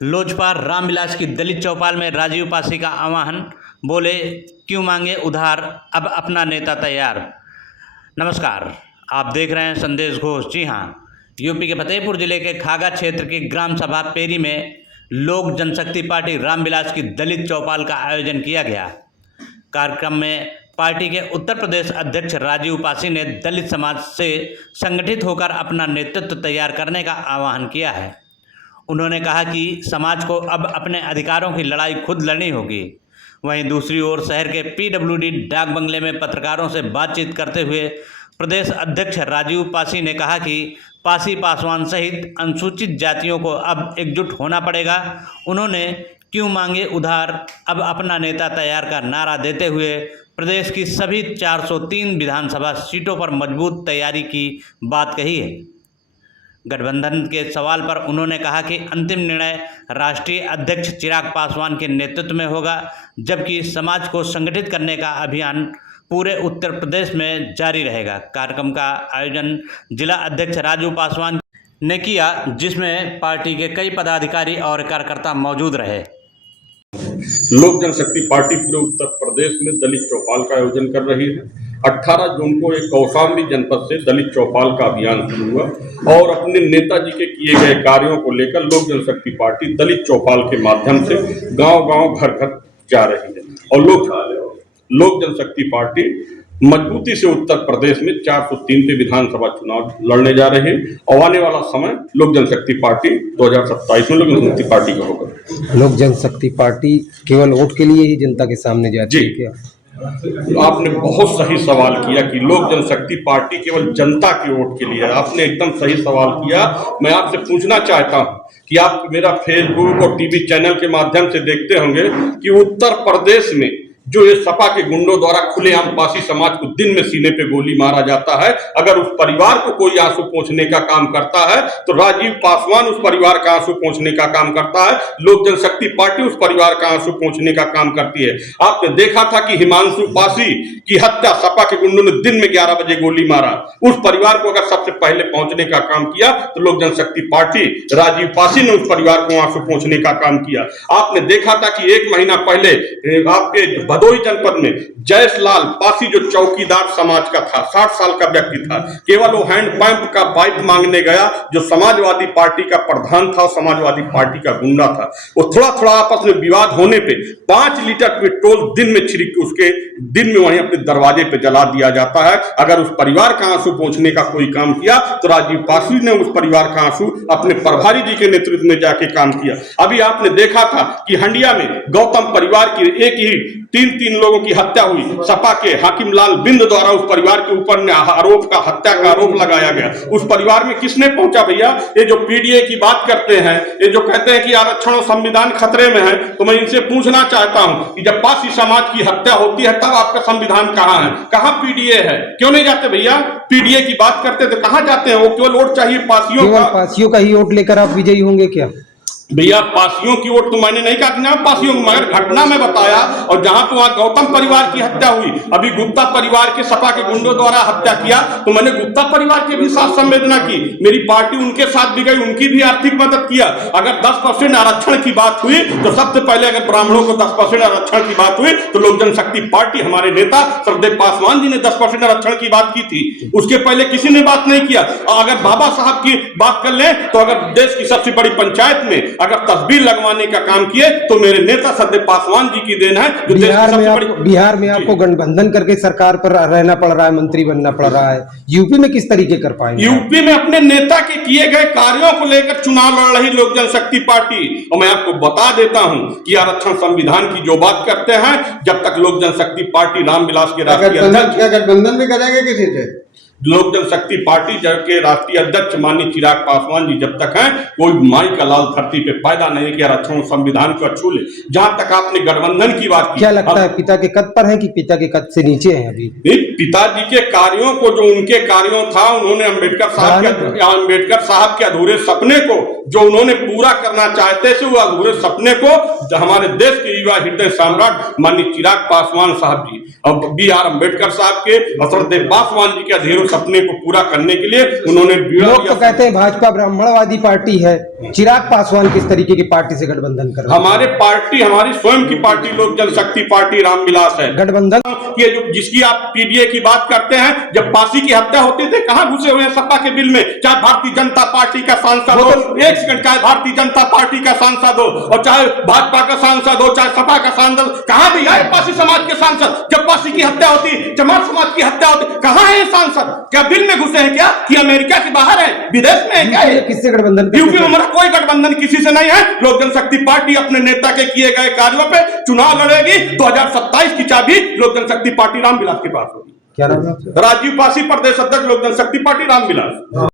लोजपा रामविलास की दलित चौपाल में राजीव पासी का आह्वान, बोले क्यों मांगे उधार, अब अपना नेता तैयार। नमस्कार, आप देख रहे हैं संदेश घोष। जी हाँ, यूपी के फतेहपुर जिले के खागा क्षेत्र की ग्राम सभा पेरी में लोक जनशक्ति पार्टी रामविलास की दलित चौपाल का आयोजन किया गया। कार्यक्रम में पार्टी के उत्तर प्रदेश अध्यक्ष राजीव पासी ने दलित समाज से संगठित होकर अपना नेतृत्व तैयार करने का आह्वान किया है। उन्होंने कहा कि समाज को अब अपने अधिकारों की लड़ाई खुद लड़नी होगी। वहीं दूसरी ओर शहर के पीडब्ल्यूडी डाक बंगले में पत्रकारों से बातचीत करते हुए प्रदेश अध्यक्ष राजीव पासी ने कहा कि पासी पासवान सहित अनुसूचित जातियों को अब एकजुट होना पड़ेगा। उन्होंने क्यों मांगे उधार, अब अपना नेता तैयार का नारा देते हुए प्रदेश की सभी 403 विधानसभा सीटों पर मजबूत तैयारी की बात कही है। गठबंधन के सवाल पर उन्होंने कहा कि अंतिम निर्णय राष्ट्रीय अध्यक्ष चिराग पासवान के नेतृत्व में होगा, जबकि समाज को संगठित करने का अभियान पूरे उत्तर प्रदेश में जारी रहेगा। कार्यक्रम का आयोजन जिला अध्यक्ष राजू पासवान ने किया, जिसमें पार्टी के कई पदाधिकारी और कार्यकर्ता मौजूद रहे। लोक जनशक्ति पार्टी पूरे उत्तर प्रदेश में दलित चौपाल का आयोजन कर रही है। 18 जून को एक कौशाम्बी जनपद से दलित चौपाल का अभियान शुरू हुआ और अपने नेताजी के किए गए कार्यों को लेकर लोक जनशक्ति पार्टी दलित चौपाल के माध्यम से गांव-गांव, घर-घर जा रही है और लोक जनशक्ति पार्टी मजबूती से उत्तर प्रदेश में 403 पे विधानसभा चुनाव लड़ने जा रहे हैं और आने वाला समय लोक जनशक्ति पार्टी 2027 में लोक जनशक्ति पार्टी का होगा। लोक जनशक्ति पार्टी केवल वोट के लिए ही जनता के सामने जाती है क्या? आपने बहुत सही सवाल किया कि लोक जनशक्ति पार्टी केवल जनता के वोट के लिए है। आपने एकदम सही सवाल किया। मैं आपसे पूछना चाहता हूं कि आप मेरा फेसबुक और टीवी चैनल के माध्यम से देखते होंगे कि उत्तर प्रदेश में जो ये सपा के गुंडों द्वारा खुलेआम पासी समाज को दिन में सीने पे गोली मारा जाता है, अगर उस परिवार को कोई आंसू पोंछने का काम करता है तो राजीव पासवान उस परिवार का आंसू पोंछने का काम करता है। लोक जनशक्ति पार्टी उस परिवार का आंसू पोंछने का काम करती है। आपने देखा था कि हिमांशु पासी की हत्या सपा के गुंडों ने दिन में 11 बजे गोली मारा। उस परिवार को अगर सबसे पहले पहुंचने का काम किया तो लोक जनशक्ति पार्टी राजीव पासी ने उस परिवार को आंसू पोंछने का काम किया। आपने देखा था कि 1 महीना पहले आपके भदोही जनपद में जयसलाल पासी जो चौकीदार समाज का था, 60 साल का व्यक्ति था, केवल वो हैंड पंप का पाइप मांगने गया जो समाजवादी पार्टी का प्रधान था, समाजवादी पार्टी का गुंडा था। वो थोड़ा आपस में विवाद होने पे 5 लीटर पेट्रोल दिन में छिड़क के उसके दिन में वहीं अपने दरवाजे पे जला दिया जाता है। अगर उस परिवार का आंसू पोंछने का कोई काम किया तो राजीव पासी ने उस परिवार का आंसू अपने प्रभारी जी के नेतृत्व में जाके काम किया। अभी आपने देखा था कि हंडिया में गौतम परिवार की एक ही 3 लोगों की हत्या हुई। सपा के हाकिम लाल बिंद द्वारा उस परिवार के ऊपर हत्या का आरोप लगाया गया। उस परिवार में किसने पहुंचा भैया? ये जो पीडीए की बात करते हैं, ये जो कहते हैं कि आरक्षण और संविधान खतरे में है, तो मैं इनसे पूछना चाहता हूं कि जब पासी समाज की हत्या होती है तब आपका संविधान कहां है? कहां पीडीए है? क्यों नहीं जाते भैया? पीडीए की बात करते तो कहां जाते हैं? वो केवल वोट चाहिए पासियों का ही वोट लेकर आप विजयी होंगे क्या? भैया पासियों की वोट तो मैंने नहीं कहा कि ना पासियों की, मगर घटना में बताया। और जहां तो वहां गौतम परिवार की हत्या हुई, अभी गुप्ता परिवार के सपा के गुंडों द्वारा हत्या किया, तो मैंने गुप्ता परिवार के भी साथ संवेदना की। मेरी पार्टी उनके साथ भी गई, उनकी भी आर्थिक मदद किया। अगर 10% आरक्षण की बात हुई तो सबसे पहले अगर ब्राह्मणों को 10% आरक्षण की बात हुई तो लोक जनशक्ति पार्टी, हमारे नेता सरदेव पासवान जी ने 10% आरक्षण की बात की थी। उसके पहले किसी ने बात नहीं किया। अगर बाबा साहब की बात कर ले तो अगर देश की सबसे बड़ी पंचायत में अगर तस्वीर लगवाने का काम किए तो मेरे नेता सरदेव पासवान जी की देन है। बिहार में आपको गठबंधन करके सरकार पर रहना पड़ रहा है, मंत्री बनना पड़ रहा है। यूपी में किस तरीके कर पाएंगे? यूपी में अपने नेता के किए गए कार्यों को लेकर चुनाव लड़ रही लोक जनशक्ति पार्टी। और मैं आपको बता देता हूं कि आरक्षण संविधान की जो बात करते हैं, जब तक लोक जनशक्ति पार्टी रामविलास के राष्ट्रीय अध्यक्ष गठबंधन भी करेंगे किसी से? लोक जनशक्ति पार्टी के राष्ट्रीय अध्यक्ष माननीय चिराग पासवान जी जब तक हैं, कोई माई का लाल धरती पे पैदा नहीं किया आरक्षण संविधान को छू ले। जहां तक आपने गठबंधन की बात की, क्या लगता है पिता के कद पर है कि पिता के कद से नीचे है? अभी पिताजी के कार्यों को, जो उनके कार्यों था, उन्होंने अंबेडकर साहब के अधूरे सपने को जो उन्होंने पूरा करना चाहते थे, वो अधूरे सपने को हमारे देश के युवा हृदय सम्राट माननीय चिराग पासवान साहब जी और बी आर अम्बेडकर साहब के, सरदेव पासवान जी के अधूरे सपने को पूरा करने के लिए उन्होंने लोग तो कहते हैं भाजपा ब्राह्मणवादी पार्टी है। चिराग पासवान किस तरीके की पार्टी से गठबंधन कर रहे हैं? हमारे पार्टी, हमारी स्वयं की पार्टी लोक जनशक्ति पार्टी रामविलास है। गठबंधन ये जो जिसकी आप पीडीए की बात करते हैं, जब पासी की हत्या होती थी कहां घुसे हुए हैं सपा के बिल में? चाहे भारतीय जनता पार्टी का सांसद हो, एक सेकंड, चाहे भारतीय जनता पार्टी का सांसद हो और चाहे भाजपा का सांसद हो, चाहे सपा का सांसद, कहां भी आए पासी समाज के सांसद? जब पासी की हत्या होती, चमार समाज की हत्या होती, कहां है ये सांसद? क्या बिल में घुसे हैं क्या? कि अमेरिका के बाहर है, विदेश में है क्या? किससे गठबंधन? यूपी में हमारा कोई गठबंधन किसी से नहीं है। लोक जनशक्ति पार्टी अपने नेता के किए गए कार्यों पे चुनाव लड़ेगी। 2027 की चाबी लोक जनशक्ति पार्टी रामविलास के पास होगी। क्या नाम है आपका? राजीव पासी, प्रदेश अध्यक्ष लोक जनशक्ति पार्टी रामविलास।